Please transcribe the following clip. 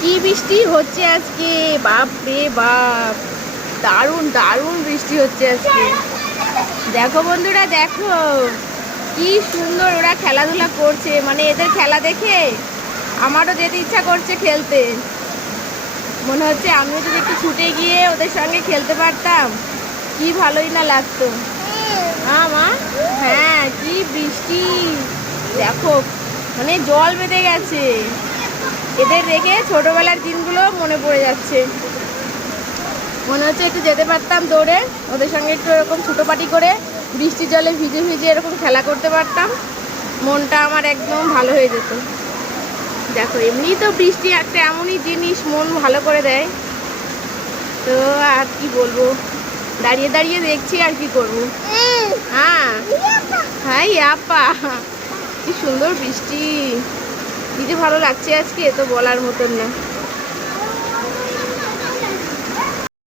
কি বৃষ্টি হচ্ছে আজকে, বাপ রে বাপ, দারুণ দারুণ বৃষ্টি হচ্ছে আজকে। দেখো বন্ধুরা, দেখো কি সুন্দর ওরা খেলাধুলা করছে। মানে এদের খেলা দেখে আমারও যেতে ইচ্ছা করছে খেলতে। মনে হচ্ছে আমিও যদি একটু ছুটে গিয়ে ওদের সঙ্গে খেলতে পারতাম, কি ভালোই না লাগতো। হ্যাঁ মা, হ্যাঁ কি বৃষ্টি দেখো, মানে জল বেঁধে গেছে। এদের দেখে ছোটবেলার দিনগুলো মনে পড়ে যাচ্ছে। মনে হচ্ছে একটু যেতে পারতাম দৌড়ে, ওদের সঙ্গে একটু এরকম ছুটোপাটি করে বৃষ্টির জলে ভিজে ভিজে এরকম খেলা করতে পারতাম, মনটা আমার একদম ভালো হয়ে যেত। দেখো এমনি তো বৃষ্টি একটা এমনই জিনিস, মন ভালো করে দেয়। তো আর কি বলবো, দাঁড়িয়ে দাঁড়িয়ে দেখছি আর কি করবো। হ্যাঁ হ্যাঁ আপা, কি সুন্দর বৃষ্টি, কি যে ভালো লাগছে আজকে, তো বলার মতন না।